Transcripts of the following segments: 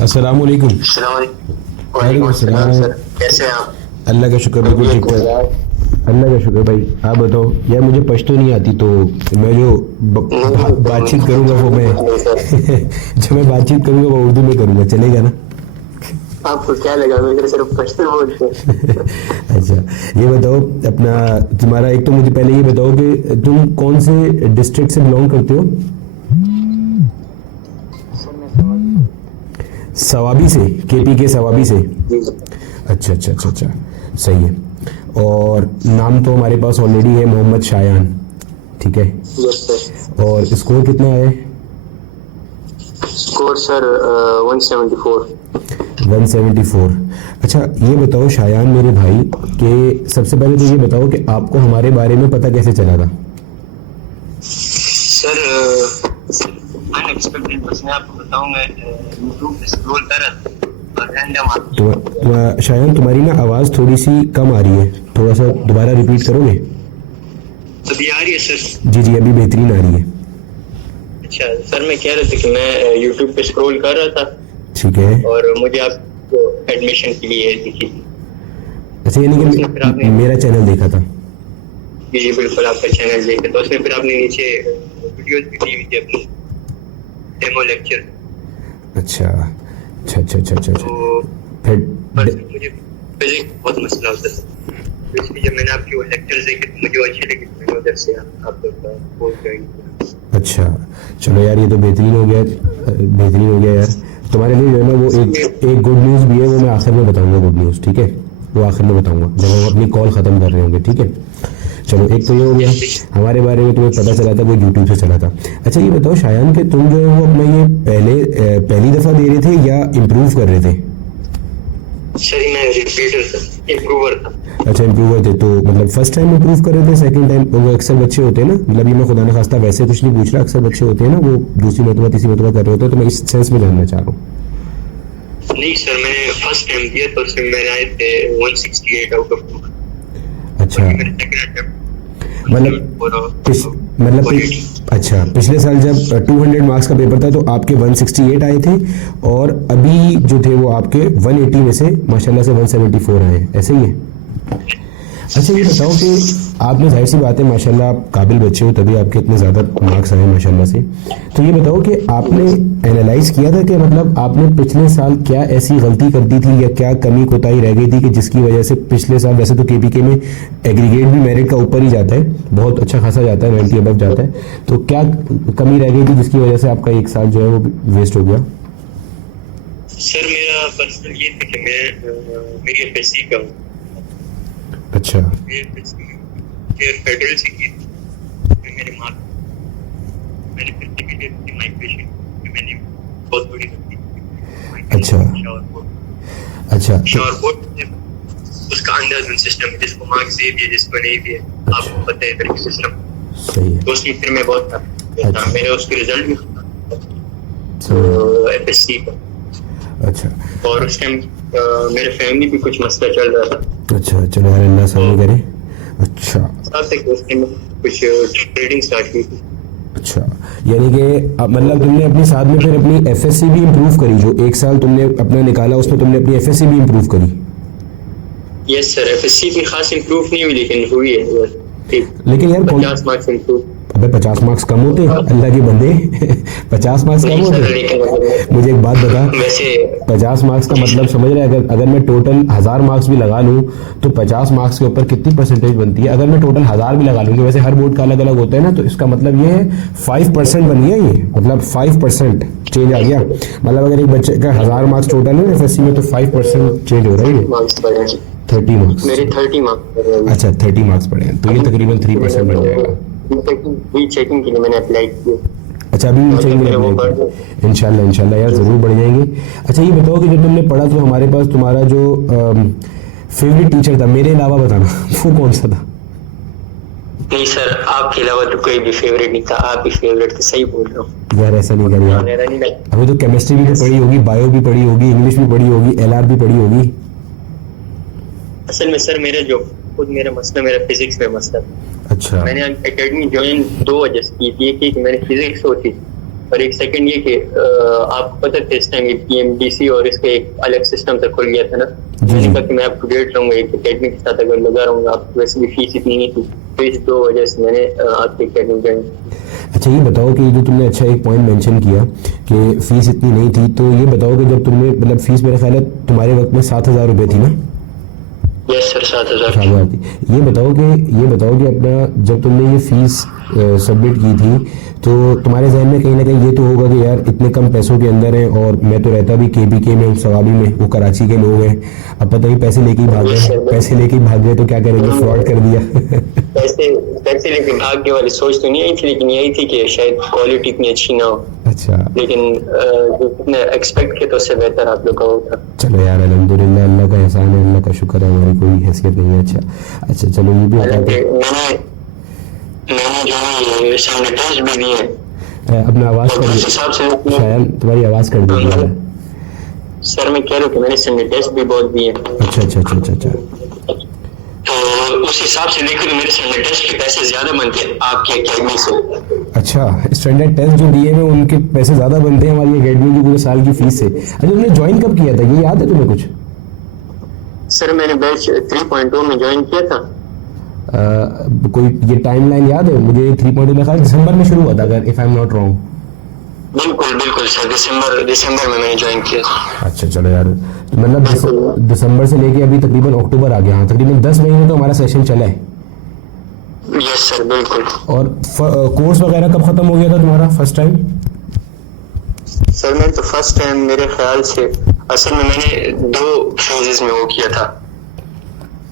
अस्सलाम वालेकुम। वालेकुम वालेकुम अस्सलाम। सलाम सर, कैसे हैं आप? अल्लाह का शुक्र, बिल्कुल ठीक ठाक। अल्लाह का शुक्र। भाई आप बताओ यार, मुझे पश्तो नहीं आती, तो मैं जो बातचीत करूंगा वो मैं नहीं सर, जो मैं बातचीत करूंगा वो उर्दू में करूंगा, चलेगा ना? आपको क्या लगा मैं सिर्फ पश्तो बोलते हैं? अच्छा, ये बताओ अपना, तुम्हारा एक तो मुझे पहले ये बताओ कि तुम कौन से डिस्ट्रिक्ट से बिलोंग करते हो? सर मैं सवाल सवाबी से, केपी के सवाबी से। जी अच्छा अच्छा अच्छा अच्छा, सही है। और नाम तो हमारे पास ऑलरेडी है, मोहम्मद शायान, ठीक है। Yes sir. और स्कोर कितना है? Score sir 174। 174। अच्छा, ये बताओ शायान मेरे भाई, कि सबसे पहले तो ये बताओ कि आपको हमारे बारे में पता कैसे चला था? सर अनएक्सपेक्टेड, बस मैं आपको बताऊं, मैं यूट्यूब पे स्क्रॉल कर रहा था और रैंडम शायान तुम्हारी ना आवाज़ थोड़ी सी कम आ रही है, थोड़ा सा दोबारा रिपीट करोगे? अभी आ रही है सर? जी जी, अभी बेहतरीन आ रही है। अच्छा सर, मैं कह रहा था कि मैं यूट्यूब पे स्क्रॉल कर रहा था ठीक है। और मुझे आपको एडमिशन के लिए दिखी। अच्छा, यानी कि फिर आपने मेरा चैनल देखा था? जी जी बिल्कुल, आपका चैनल देखे तो उसमें फिर आपने नीचे वीडियोस भी दी हुई थी अपनी, डेमो लेक्चर। अच्छा अच्छा अच्छा अच्छा अच्छा अच्छा। तो फिर पर मुझे फिजिक्स बहुत मसला होता था, तो इसलिए जब मैंने आपके वो लेक्चर्स देखे तो मुझे वो अच्छे लगे, तो मैंने उधर से आपका कोर्स ज्वाइन किया। अच्छा, चलो यार, ये तो बेहतरीन हो गया, बेहतरीन हो गया यार। तुम्हारे लिए जो है ना वो एक गुड न्यूज़ भी है, वो मैं आखिर में बताऊंगा, गुड न्यूज़, ठीक है? वो आखिर में बताऊंगा जब हम अपनी कॉल ख़त्म कर रहे होंगे, ठीक है? चलो, एक तो ये हो गया, हमारे बारे में तुम्हें पता चला था, वो यूट्यूब से चला था। अच्छा, ये बताओ शायान कि तुम जो है वो अपना ये पहली दफ़ा दे रहे थे या इम्प्रूव कर रहे थे? सर मैं रिपीटर था, इम्प्रूवर था। अच्छा, इम्प्रूवर थे, तो मतलब फर्स्ट टाइम इम्प्रूव कर रहे थे, सेकंड टाइम? वो अक्सर बच्चे होते हैं ना, मतलब ये मैं खुदा न खास्ता वैसे कुछ नहीं पूछ रहा, अक्सर बच्चे होते हैं ना वो दूसरी मरतबा तीसरी मरतबा कर रहे होते हैं, तो मैं इस सेंस में जानना चाह रहा हूँ। नहीं सर, मैंने फर्स्ट टाइम दिया तो उसमें मेरे आए थे 168 आउट ऑफ 200। अच्छा, मेरे सेकंड अटेम्प्ट अच्छा, पिछले साल जब 200 मार्क्स का पेपर था तो आपके 168 आए थे, और अभी जो थे वो आपके 180 में से माशाल्लाह से 174 आए हैं, ऐसे ही है? अच्छा, ये बताओ कि आपने, जाहिर सी बात है माशाल्लाह आप काबिल बच्चे हो, तभी आपके इतने ज़्यादा मार्क्स आए माशाल्लाह से। तो ये बताओ कि आपने एनालाइज किया था कि मतलब आपने पिछले साल क्या ऐसी गलती कर दी थी या क्या कमी कोताही रह गई थी कि जिसकी वजह से पिछले साल, वैसे तो केपीके में एग्रीगेट भी मेरिट का ऊपर ही जाता है, बहुत अच्छा खासा जाता है, 90 अबव जाता है, तो क्या कमी रह गई थी जिसकी वजह से आपका एक साल जो है वो वेस्ट हो गया? सर मेरा पर्सनल ये था कि मैं मेरी एफएससी का हूँ। अच्छा फेडरल से की थी, मेरे मार्क्स मैंने सर्टिफिकेट की माइग्रेशन मैंने बहुत बड़ी अच्छा अच्छा शॉर्टबोर्ड उसका अंदाज़ सिस्टम, जिसको मार्क्स दे दिए जिसको नहीं दिए, आपको पता है फिर सिस्टम सही है। तो उसकी फिर मैं बहुत था, मेरे उसके रिजल्ट भी एफएससी का। अच्छा, और उस टाइम मेरे फैमिली भी कुछ मसला चल रहा था। अच्छा, चलो यार, अल्लाह सामने करे। अच्छा, साथ ही उस टाइम कुछ ट्रेडिंग स्टार्ट की थी। अच्छा, यानी कि मतलब तुमने अपने साथ में फिर अपनी एफएससी भी इम्प्रूव करी, जो एक साल तुमने अपना निकाला उसमें तुमने अपनी एफएससी भी इम्प्रूव करी? यस सर, एफएससी भी खास इम्प्रूव नहीं हुई लेकिन हुई है। लेकिन यार 50 मार्क्स इम्प्रूव। अबे 50 मार्क्स कम होते अल्लाह के बंदे 50 मार्क्स कम होते? मुझे एक बात बता, वैसे 50 मार्क्स का मतलब समझ रहे हैं? अगर मैं टोटल 1000 मार्क्स भी लगा लूँ तो 50 मार्क्स के ऊपर कितनी परसेंटेज बनती है? अगर मैं टोटल 1000 भी लगा लूँ, वैसे हर बोर्ड का अलग अलग होता है ना, तो इसका मतलब ये है 5% बन गया, ये मतलब 5% चेंज आ गया। मतलब अगर एक बच्चे का 1000 मार्क्स टोटल है एफएससी में तो 5% चेंज हो रहा है, 30 मार्क्स। मेरे 30 मार्क्स। अच्छा, 30 मार्क्स पड़े हैं, तो ये तकरीबन 3% बन जाएगा। चेकिंग के लिए मैंने अप्लाई किया। अच्छा, अभी इंशाल्लाह इंशाल्लाह यार ज़रूर बढ़ जाएंगे। अच्छा, ये बताओ कि जब तुमने पढ़ा तो हमारे पास तुम्हारा जो फेवरेट टीचर था मेरे अलावा, बताना वो कौन सा था? नहीं सर, आपके अलावा तो कोई भी फेवरेट नहीं था, आप ही फेवरेट थे। सही बोल रहा हूँ यार, ऐसा नहीं कर यार, अभी तो केमिस्ट्री भी तो पढ़ी होगी, बायो भी पढ़ी होगी, इंग्लिश भी पढ़ी होगी, एलआर भी पढ़ी होगी। असल में सर मेरा जो खुद मेरा मसला, मेरा फिजिक्स में मसला था। अच्छा, मैंने एकेडमी ज्वाइन 2 वजह से की थी, कि मैंने फिजिक्स होती और एक सेकंड ये कि आपको पता था इस टाइम ये PMDC और इसका एक अलग सिस्टम तक खुल गया था ना, मैंने कहा कि मैं अप टू डेट रहूंगा, एक अकेडमी के साथ अगर लगा रहूंगा। आपको वैसे भी फीस इतनी नहीं थी, तो इस 2 वजह से मैंने आपकी अकेडमी ज्वाइन की। अच्छा ये बताओ कि जो तुमने अच्छा एक पॉइंट मेंशन किया कि फीस इतनी नहीं थी, तो ये बताओ कि जब तुमने मतलब फीस मेरे ख्याल है तुम्हारे वक्त में 7,000 रुपये थी ना? यस सर, 7,000 थी। ये बताओ कि अपना जब तुमने ये फीस सबमिट की थी तो तुम्हारे जहन में कहीं ना कहीं ये तो होगा कि यार इतने कम पैसों के अंदर है और मैं तो रहता भी KPK में हूँ, सवाबी में, वो कराची के लोग हैं, अब पता ही पैसे लेके ही भाग गए तो क्या करेंगे, फ्रॉड कर दिया। पैसे लेके भाग्य वाली सोच तो नहीं आई थी, लेकिन यही थी कि शायद क्वालिटी इतनी अच्छी ना हो। अच्छा, लेकिन जो कितने एक्सपेक्ट किया तो उससे बेहतर आप लोग का होगा। चलो यार अल्हम्दुलिल्लाह, अल्लाह का एहसान है, अल्लाह का शुक्र है, हमारी कोई हैसियत नहीं है। अच्छा चलो ये भी मैंने जो सामने टेस्ट भी दिए, अपना आवाज कर उस हिसाब से शायद तुम्हारी आवाज कर दी सर। मैं कह रहा हूँ कि मैंने संडे टेस्ट भी बहुत दिए। अच्छा। तो उस हिसाब से देखो तो मेरे संडे टेस्ट के पैसे ज्यादा बनते हैं आपकी अकेडमी से। अच्छा, स्टैंडर्ड टेस्ट जो दिए हैं उनके पैसे ज्यादा बनते हैं हमारी अकेडमी की पूरे साल की फीस से। अच्छा तुमने ज्वाइन कब किया था, ये याद है तुम्हें कुछ? सर मैंने बैच 3.2 में ज्वाइन किया था। कोई ये टाइमलाइन याद है मुझे? 3.2 में ख्याल दिसंबर में शुरू हुआ था, अगर if I am not wrong. बिल्कुल सर, दिसंबर में मैंने ज्वाइन किया। अच्छा चलो यार, तो मतलब दिसंबर से लेके अभी तकरीबन अक्टूबर आ गया। हाँ, तकरीबन 10 महीने तो हमारा सेशन चला है। यस सर, बिल्कुल। और कोर्स वगैरह कब खत्म हो गया था तुम्हारा फर्स्ट टाइम? सर मैं तो फर्स्ट टाइम मेरे ख्याल से असल में मैंने 2 फेजेस में वो किया था।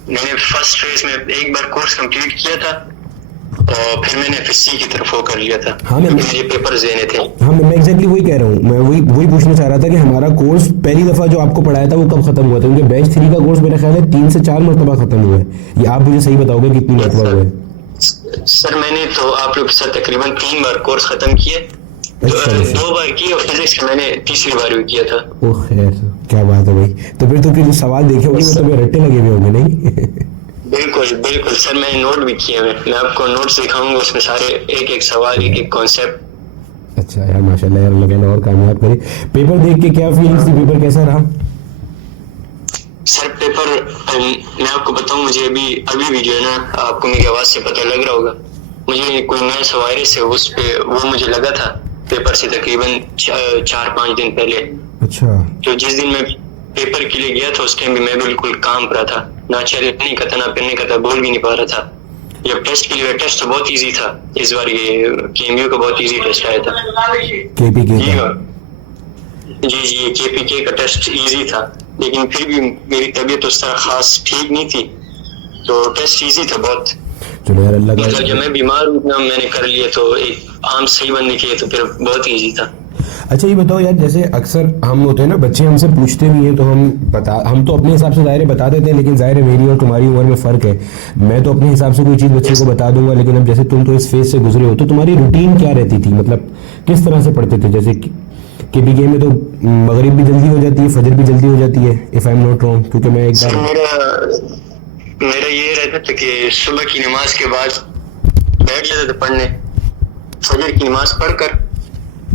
मैंने फर्स्ट फेज में एक बार कोर्स कंप्लीट किया था और फिर मैंने FSC की तरफ वो कर लिया था। हाँ, मेरे पेपर्स देने थे। हाँ मैं एग्जैक्टली वही कह रहा हूँ, मैं वही पूछना चाह रहा था कि हमारा कोर्स पहली दफा जो आपको पढ़ाया था वो कब खत्म हुआ था? क्योंकि बैच 3 का कोर्स मेरा ख्याल है 3 से 4 मरतबा खत्म हुआ है। ये आप मुझे सही बताओगे कितनी मरतबा हुआ है? सर मैंने तो आप लोग के साथ तकरीबन 3 बार कोर्स खत्म किए। 2 बार किए और फिजिक्स का मैंने तीसरी बार भी किया था। ओह खैर, क्या बात है भाई। तो फिर तो जो सवाल देखे होंगे वो तो मेरे रट्टे लगे हुए होंगे नहीं? बिल्कुल सर, मैंने नोट भी किए हैं। मैं आपको नोट्स दिखाऊंगा, उसमें सारे एक सावाल, एक कॉन्सेप्ट। अच्छा यार माशाल्लाह यार, अल्लाह ताला और कामयाब करे। पेपर देख के क्या फीलिंग्स थी, पेपर कैसा रहा? सर पेपर मैं आपको बताऊं, मुझे अभी भी जो है ना, आपको मेरी आवाज से पता लग रहा होगा, मुझे कोई नया वायरस है उस पे वो मुझे लगा था पेपर से तकरीबन 4-5 दिन पहले। अच्छा, तो जिस दिन मैं पेपर के लिए गया था उस टाइम भी मैं बिल्कुल काम पर था, ना चल नहीं करता, ना फिरने का था, बोल भी नहीं पा रहा था। ये टेस्ट के लिए टेस्ट तो बहुत इजी था इस बार, ये KMU का बहुत इजी टेस्ट आया था। KPK का? जी ये KPK का टेस्ट इजी था, लेकिन फिर भी मेरी तबीयत उस तरह खास ठीक नहीं थी, तो टेस्ट इजी था बहुत। चलो यार अल्लाह का, मतलब जब मैं बीमार हुआ मैंने कर लिया, तो एक आम सही बंदे के तो फिर बहुत इजी था। अच्छा ये बताओ यार, जैसे अक्सर हम होते हैं ना, बच्चे हमसे पूछते भी हैं तो हम तो अपने हिसाब से ज़ाहिर बता देते हैं, लेकिन ज़ाहिर है मेरी और तुम्हारी उम्र में फ़र्क है। मैं तो अपने हिसाब से कोई चीज़ बच्चे को बता दूंगा, लेकिन अब जैसे तुम तो इस फेज से गुजरे हो, तो तुम्हारी रूटीन क्या रहती थी? मतलब किस तरह से पढ़ते थे? जैसे KPK में तो मगरिब भी जल्दी हो जाती है, फजर भी जल्दी हो जाती है, if I am not wrong, क्योंकि मैं एक बार मेरा ये रहता था कि सुबह की नमाज के बाद बैठ जाता था पढ़ने, फजर की नमाज पढ़कर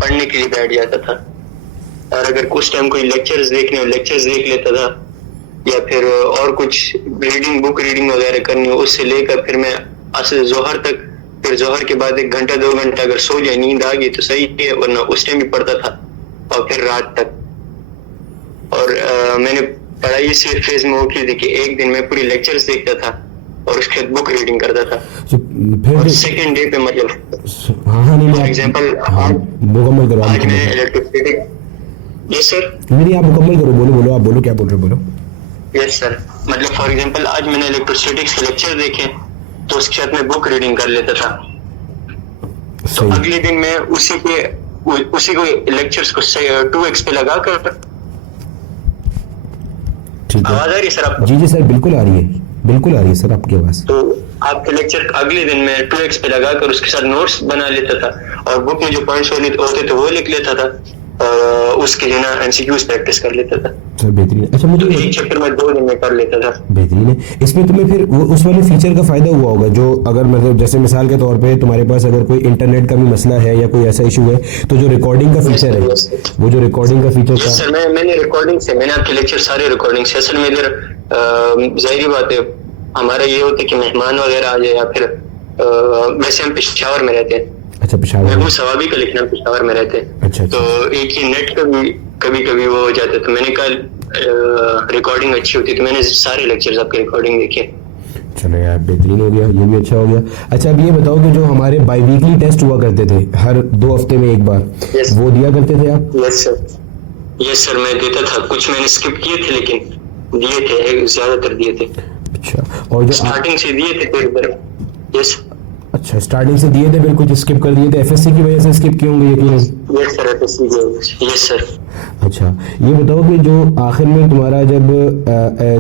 पढ़ने के लिए बैठ जाता था। और अगर कुछ टाइम कोई लेक्चर्स देखने हो लेक्चर्स देख लेता था, या फिर और कुछ बुक रीडिंग वगैरह करनी हो, उससे लेकर फिर मैं असर जोहर तक, फिर जोहर के बाद 1 घंटा 2 घंटा अगर सो जाए, नींद आ गई तो सही है, वरना उस टाइम भी पढ़ता था, और फिर रात तक। और मैंने पढ़ाई इस फेज में वो की थी कि एक दिन में पूरी लेक्चर्स देखता था और उसके बाद बुक रीडिंग करता था। फिर और सेकंड डे पे मतलब फॉर एग्जांपल मुकम्मल करो, आज मैं इलेक्ट्रिसिटी। यस सर, नहीं आप मुकम्मल करो, बोलो आप बोलो क्या बोल रहे हो, बोलो। यस सर, मतलब फॉर एग्जांपल आज मैंने इलेक्ट्रोस्टैटिक्स के लेक्चर देखे तो उसके साथ में बुक रीडिंग कर लेता था। तो अगले दिन मैं उसी को लेक्चर्स को 2x पे लगा कर। आवाज आ रही है सर आपको? जी सर, बिल्कुल आ रही है सर आपकी आवाज। तो आपके लेक्चर अगले दिन में 2x पे लगाकर उसके साथ नोट्स बना लेता था, और बुक में जो पॉइंट्स होते थे वो लिख लेता था, उसके जो ना एमसीक्यूज प्रैक्टिस कर लेता था। सर बेहतरीन। अच्छा मुझे तो एक चैप्टर में 2 दिन में कर लेता था। बेहतरीन है। इसमें तुम्हें फिर उस वाले फीचर का फायदा हुआ होगा जो अगर मतलब जैसे मिसाल के तौर पे तुम्हारे पास अगर कोई इंटरनेट का भी मसला है या कोई ऐसा इशू है तो जो रिकॉर्डिंग का फीचर है, वो जो रिकॉर्डिंग का फीचर यस सर, मैंने रिकॉर्डिंग से, मैंने आपके लेक्चर सारे रिकॉर्डिंग से, असल में इधर जाहिर बात है हमारा ये होता है कि मेहमान वगैरह आ जाए या फिर वैसे हम पेशावर में रहते हैं। अच्छा पेशावर महबूब सवाबी का लिखना पेशावर में रहते हैं। अच्छा। तो एक ही नेट का भी कभी कभी वो हो जाता है, तो मैंने कहा रिकॉर्डिंग अच्छी होती है, तो मैंने सारे लेक्चर्स आपके रिकॉर्डिंग देखे। चलो यार बेहतरीन हो गया, ये भी अच्छा हो गया। अच्छा अब ये बताओ कि जो हमारे बाई वीकली टेस्ट हुआ करते थे हर 2 हफ्ते में एक बार, Yes. वो दिया करते थे आप? यस सर, मैं देता था। कुछ मैंने स्किप किए थे लेकिन दिए थे, ज्यादातर दिए थे। अच्छा और जो स्टार्टिंग से दिए थे फिर। यस। अच्छा स्टार्टिंग से दिए थे फिर कुछ स्किप कर दिए थे, एफएससी की वजह से स्किप किए होंगे यकीनन। यस सर, एफएससी की। Yes sir. अच्छा ये बताओ कि जो आखिर में तुम्हारा जब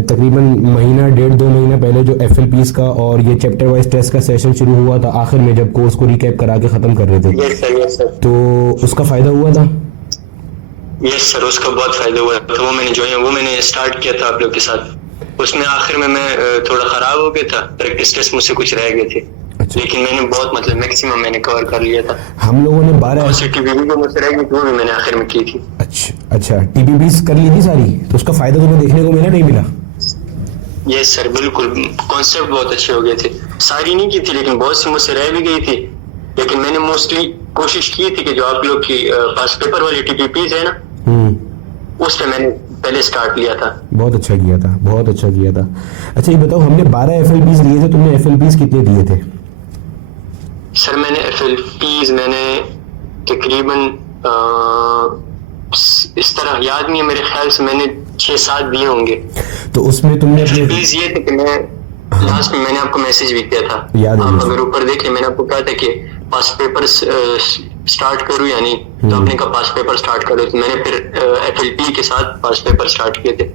तकरीबन महीना 1.5-2 महीना पहले जो एफएलपीस का और ये चैप्टर वाइज टेस्ट का सेशन शुरू हुआ था, आखिर में जब कोर्स को रिकैप करा के खत्म कर रहे थे, यस सर, यस सर, तो उसका फायदा हुआ था? यस सर, उसका बहुत फायदा हुआ। तो वो मैंने स्टार्ट किया था आप लोग के साथ। उसमें आखिर में मैं थोड़ा खराब हो गया था, प्रैक्टिस टेस्ट मुझसे कुछ रह गए थे। अच्छा। लेकिन मैंने बहुत मतलब मैक्सिमम मैंने कवर कर लिया था। हम लोगों ने 12 टीपीबी जो मुझसे रह गई थी वो भी मैंने आखिर में की थी। अच्छा टीपीबीस कर ली थी सारी, तो उसका फायदा तुम्हें देखने को मिला नहीं मिला? यस सर, बिल्कुल। कॉन्सेप्ट बहुत अच्छे हो गए थे। सारी नहीं की थी लेकिन बहुत सी मुझसे रह भी गई थी, लेकिन मैंने मोस्टली कोशिश की थी कि जो आप लोग की पास्ट पेपर वाली टीपीपीज है ना, उस पे मैंने पहले स्टार्ट लिया था। बहुत अच्छा किया था, बहुत अच्छा किया था। अच्छा ये बताओ हमने 12 एफएलपीस लिए थे, तुमने एफएलपीस कितने दिए थे? सर मैंने एफएलपीज मैंने तकरीबन इस तरह याद नहीं है, मेरे ख्याल से मैंने 6-7 दिए होंगे। तो उसमें तुमने अपने प्लीज ये थे कि मैं लास्ट में मैंने आपको मैसेज भी किया था, याद आप अगर ऊपर देखें, मैंने आपको कहा था कि पास पेपर स्टार्ट करूं या नहीं, तो आपने कहा पास पेपर स्टार्ट करो, तो मैंने फिर एफएलपी के साथ पास पेपर स्टार्ट किए थे।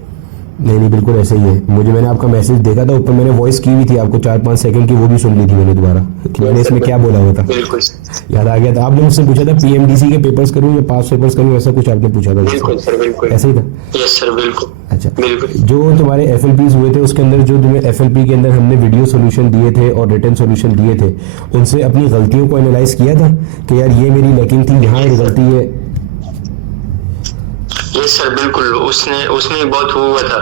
नहीं बिल्कुल ऐसे ही है। मैंने आपका मैसेज देखा था, ऊपर मैंने वॉइस की भी थी आपको 4-5 सेकंड की, वो भी सुन ली थी मैंने दोबारा कि मैंने इसमें क्या बोला हुआ था। बिल्कुल याद आ गया था। आपने मुझसे पूछा था पीएमडीसी के पेपर्स करूं या पास पेपर्स करूं, ऐसा कुछ आपने पूछा था? बिल्कुल सर, बिल्कुल ऐसे ही था। यस सर, बिल्कुल। अच्छा बिल्कुल। जो तुम्हारे एफएलपीज हुए थे उसके अंदर जो तुम्हें एफएलपी के अंदर हमने वीडियो सोल्यूशन दिए थे और रिटन सोल्यूशन दिए थे, उनसे अपनी गलतियों को एनालाइज किया था कि यार ये मेरी लैकिंग थी, यहाँ एक गलती है? यस सर, बिल्कुल। उसमें बहुत हुआ था।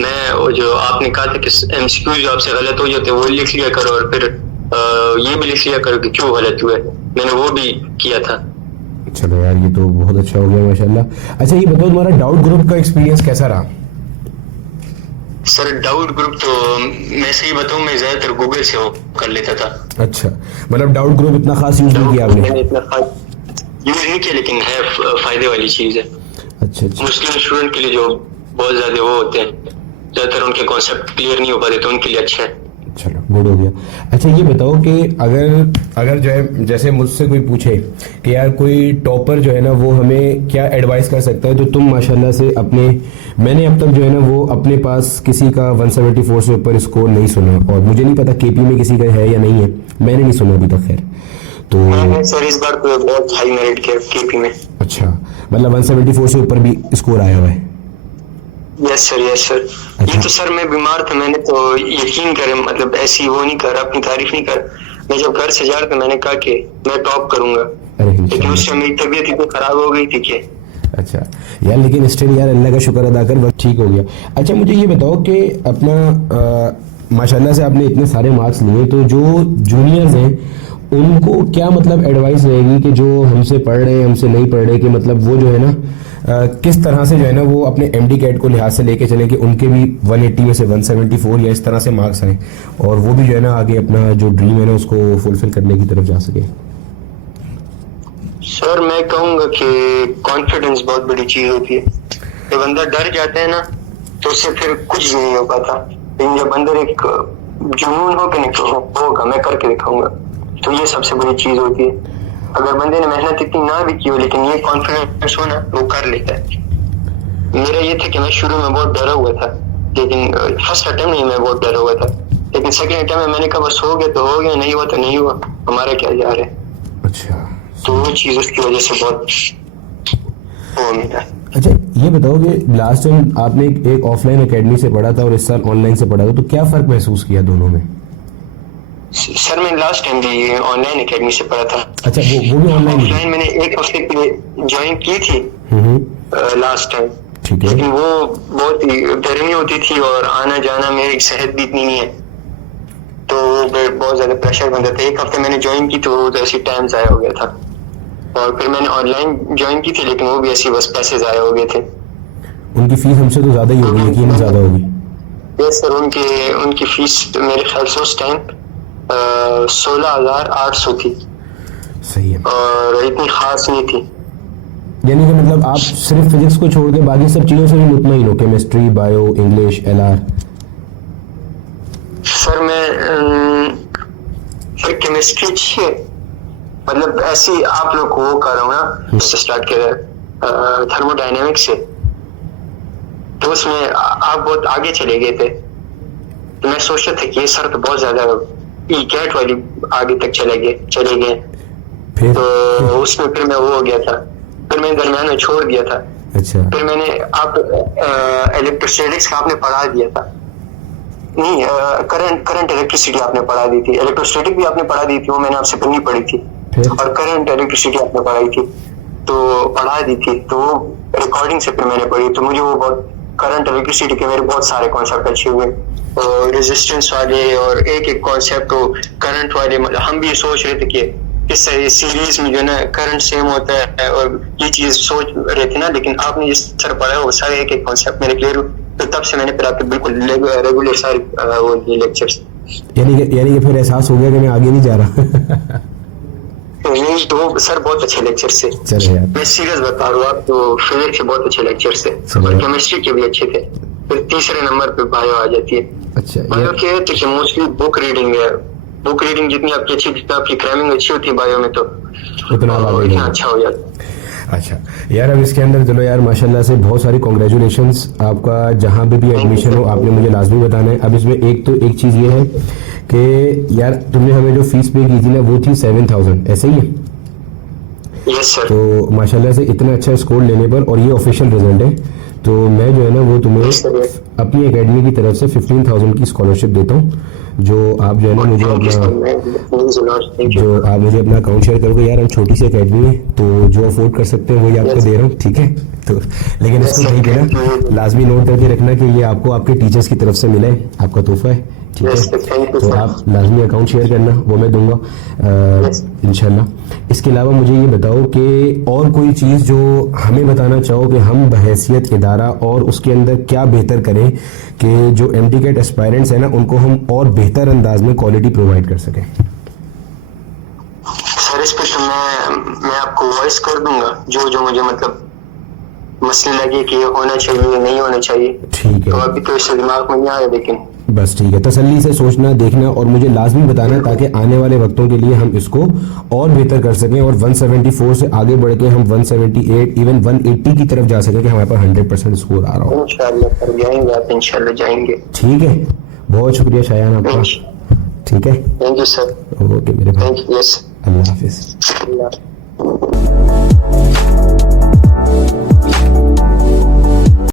मैं जो आपने कहा था कि एमसीक्यू जो आपसे गलत हो जाते वो लिख लिया करो और फिर ये भी लिख लिया करो कि क्यों गलत हुए, मैंने वो भी किया था। चलो यार ये तो बहुत अच्छा हो गया माशाल्लाह। अच्छा ये बताओ तुम्हारा डाउट ग्रुप का एक्सपीरियंस कैसा रहा? सर डाउट ग्रुप तो मैं सही बताऊं, मैं ज्यादातर गूगल से वो कर लेता था। अच्छा मतलब डाउट ग्रुप इतना खास यूज नहीं किया आपने? मैंने इतना यूज नहीं किया, लेकिन है फायदे वाली चीज है। अच्छा। मुस्लिम स्टूडेंट के लिए जो बहुत ज्यादा वो होते हैं, ज्यादातर उनके कॉन्सेप्ट क्लियर नहीं हो पाते, तो उनके लिए अच्छा है। चलो गुड हो गया। अच्छा ये बताओ कि अगर जो है जैसे मुझसे कोई पूछे कि यार कोई टॉपर जो है ना वो हमें क्या एडवाइस कर सकता है, तो तुम माशाल्लाह से मैंने अब तक जो है ना वो अपने पास किसी का 174 से ऊपर स्कोर नहीं सुना, और मुझे नहीं पता केपी में किसी का है या नहीं है, मैंने नहीं सुना अभी तक। खैर तो सर इस बार तो बहुत हाई मेरिट केपी में। अच्छा मतलब 174 से ऊपर भी स्कोर आया हुआ है? Yes sir, yes sir. ये तो सर मैं बीमार था, मैंने तो यकीन करे मतलब ऐसी वो नहीं कर, अपनी तारीफ नहीं कर। मैं जब घर से जा रहा था मैंने कहा कि मैं टॉप करूंगा, लेकिन उस समय मेरी तबीयत इतनी खराब हो गई थी कि। अच्छा यार लेकिन स्टिल यार अल्लाह का शुक्र अदा कर ठीक हो गया। अच्छा मुझे ये बताओ कि अपना माशाल्लाह से आपने इतने सारे मार्क्स लिए, तो जो जूनियर्स हैं उनको क्या मतलब एडवाइस रहेगी कि जो हमसे पढ़ रहे हैं हमसे नहीं पढ़ रहे, कि मतलब वो जो है ना किस तरह से जो है ना वो अपने एमडी कैट को लिहाज से लेके चले कि उनके भी 180 में से 174 या इस तरह से मार्क्स आए और वो भी जो है ना आगे अपना जो ड्रीम है ना उसको फुलफिल करने की तरफ जा सके? सर मैं कहूंगा कि कॉन्फिडेंस बहुत बड़ी चीज होती है। जब बंदा डर जाता है ना तो उससे फिर कुछ नहीं हो पाता, लेकिन जब अंदर एक जुनून हो के होगा मैं करके दिखाऊंगा, तो ये सबसे बड़ी चीज होती है। अगर बंदे ने मेहनत इतनी ना भी की हो लेकिन ये कॉन्फिडेंस हो ना वो कर लेता है। मेरा ये था कि मैं शुरू में बहुत डरा हुआ था, लेकिन फर्स्ट अटेम्प्ट में मैं बहुत डरा हुआ था, लेकिन सेकंड अटेम्प्ट में मैंने कहा बस हो गया तो हो गया, नहीं हुआ तो नहीं हुआ, हमारा क्या जा रहा है। अच्छा तो वो चीज उसकी वजह से बहुत वो मिला। अच्छा ये बताओ कि लास्ट टाइम आपने एक ऑफलाइन एकेडमी से पढ़ा था और इस साल ऑनलाइन से पढ़ा था, तो क्या फ़र्क महसूस किया दोनों में? सर मैं लास्ट टाइम भी ऑनलाइन एकेडमी से पढ़ा था। अच्छा वो भी ऑनलाइन? ऑफलाइन मैंने एक हफ्ते के लिए ज्वाइन की थी लास्ट टाइम, ठीक है। लेकिन वो बहुत ही गर्मी होती थी और आना जाना मेरी सेहत भी इतनी नहीं है, तो वो बहुत ज्यादा प्रेशर बनता था। एक हफ्ते मैंने ज्वाइन की तो वो तो ऐसी टाइम जाया हो गया था, और फिर मैंने ऑनलाइन ज्वाइन की थी, लेकिन वो भी ऐसी बस पैसे जाया हो गए थे। उनकी फीस हमसे तो ज्यादा ही होगी, यकीनन ज्यादा होगी। यस सर, उनकी फीस मेरे ख्याल से उस टाइम 16,800 थी। सही है। और इतनी खास नहीं थी। यानी कि मतलब आप सिर्फ फिजिक्स को छोड़ के बाकी सब चीजों से भी मुतमईन हो? Chemistry, bio, English, LR? Sir sir chemistry अच्छी है, मतलब ऐसी आप लोग को वो कर रहा हूँ ना, उससे स्टार्ट किया थर्मोडायनेमिक्स से, तो उसमें आप बहुत आगे चले गए थे। तो मैं सोच रहा था कि ये सर तो बहुत ज्यादा कैट वाली आगे तक चले गए फिर तो उसमें फिर मैं वो हो गया था, फिर मैंने दरम्यान में छोड़ दिया था। अच्छा। फिर मैंने आप इलेक्ट्रोस्टैटिक्स का आपने पढ़ा दिया था, नहीं करंट इलेक्ट्रिसिटी आपने पढ़ा दी थी, इलेक्ट्रोस्टैटिक भी आपने पढ़ा दी थी, वो मैंने आपसे पढ़नी पड़ी थी, और करंट इलेक्ट्रिसिटी आपने पढ़ाई थी तो पढ़ा दी थी, तो वो रिकॉर्डिंग से फिर मैंने पढ़ी, तो मुझे वो बहुत करंट इलेक्ट्रिसिटी के मेरे बहुत सारे कॉन्सेप्ट अच्छे हुए, और रेजिस्टेंस वाले और एक एक कॉन्सेप्ट तो करंट वाले, मतलब हम भी सोच रहे थे कि किस सीरीज में जो ना करंट सेम होता है, और ये चीज सोच रहे थे ना, लेकिन आपने जिस तरह पढ़ा है वो सारे एक एक कॉन्सेप्ट मेरे क्लियर हुए, तो तब से मैंने फिर आपके बिल्कुल रेगुलर सारे वो लेक्चर्स। यानी कि फिर एहसास हो गया कि मैं आगे नहीं जा रहा। नहीं तो सर बहुत अच्छे लेक्चर से, चलो यार मैं सीरियस बता रहा हूँ आपको, फिजिक्स के बहुत अच्छे लेक्चर से और केमिस्ट्री के भी अच्छे थे। फिर तीसरे नंबर पे बायो आ जाती है। अच्छा बायो क्या है कि मोस्टली बुक रीडिंग है, बुक रीडिंग जितनी आपकी अच्छी, जितना आपकी क्रैमिंग अच्छी होती है बायो में, तो उतना अच्छा हो जाता है। अच्छा यार, अब इसके अंदर चलो यार माशाल्लाह से बहुत सारी कॉन्ग्रेचुलेशंस आपका, जहाँ भी एडमिशन हो आपने मुझे लाजमी बताना है। अब इसमें एक चीज़ ये है कि यार तुमने हमें जो फीस पे की थी ना वो थी 7,000, ऐसे ही है? Yes sir. तो माशाल्लाह से इतना अच्छा स्कोर लेने पर, और ये ऑफिशियल रिजल्ट है, तो मैं जो है ना वो तुम्हें अपनी एकेडमी की तरफ से 15,000 की स्कॉलरशिप देता हूँ, जो आप जो है ना मुझे मुझे अपना अकाउंट शेयर करोगे। यार हम छोटी सी एकेडमी है, तो जो अफोर्ड कर सकते हैं वही आपको दे रहा हूँ, ठीक है? तो लेकिन इसको सही देना, लाजमी नोट करके रखना कि ये आपको आपके टीचर्स की तरफ से मिला है, आपका तोहफा है, ठीक है? तो आप लाजमी अकाउंट शेयर करना, वो मैं दूंगा इंशाल्लाह। इसके अलावा मुझे ये बताओ कि और कोई चीज़ जो हमें बताना चाहो कि हम बहैसियत इदारा और उसके अंदर क्या बेहतर करें कि जो MTCAT एस्पायरेंट्स हैं ना उनको हम और बेहतर अंदाज में क्वालिटी प्रोवाइड कर सकें। सर इस पर मैं आपको वॉइस कर दूंगा, जो मुझे मतलब मसले लगे कि ये होना चाहिए नहीं होना चाहिए, ठीक है? तो अभी तो इससे दिमाग में नहीं आ रहा, लेकिन बस ठीक है, तसल्ली से सोचना देखना और मुझे लाजमी बताना, ताकि आने वाले वक्तों के लिए हम इसको और बेहतर कर सकें और 174 से आगे बढ़ के हम 178 इवन 180 की तरफ जा सकें कि हमारे पास 100% स्कोर आ रहा हो। इंशाल्लाह सर जाएंगे आप, इंशाल्लाह जाएंगे। ठीक है, बहुत शुक्रिया शायान आपका, ठीक है? Thank you sir. ओके मेरे भाई, thank you. Yes, Allah Hafiz. Allah.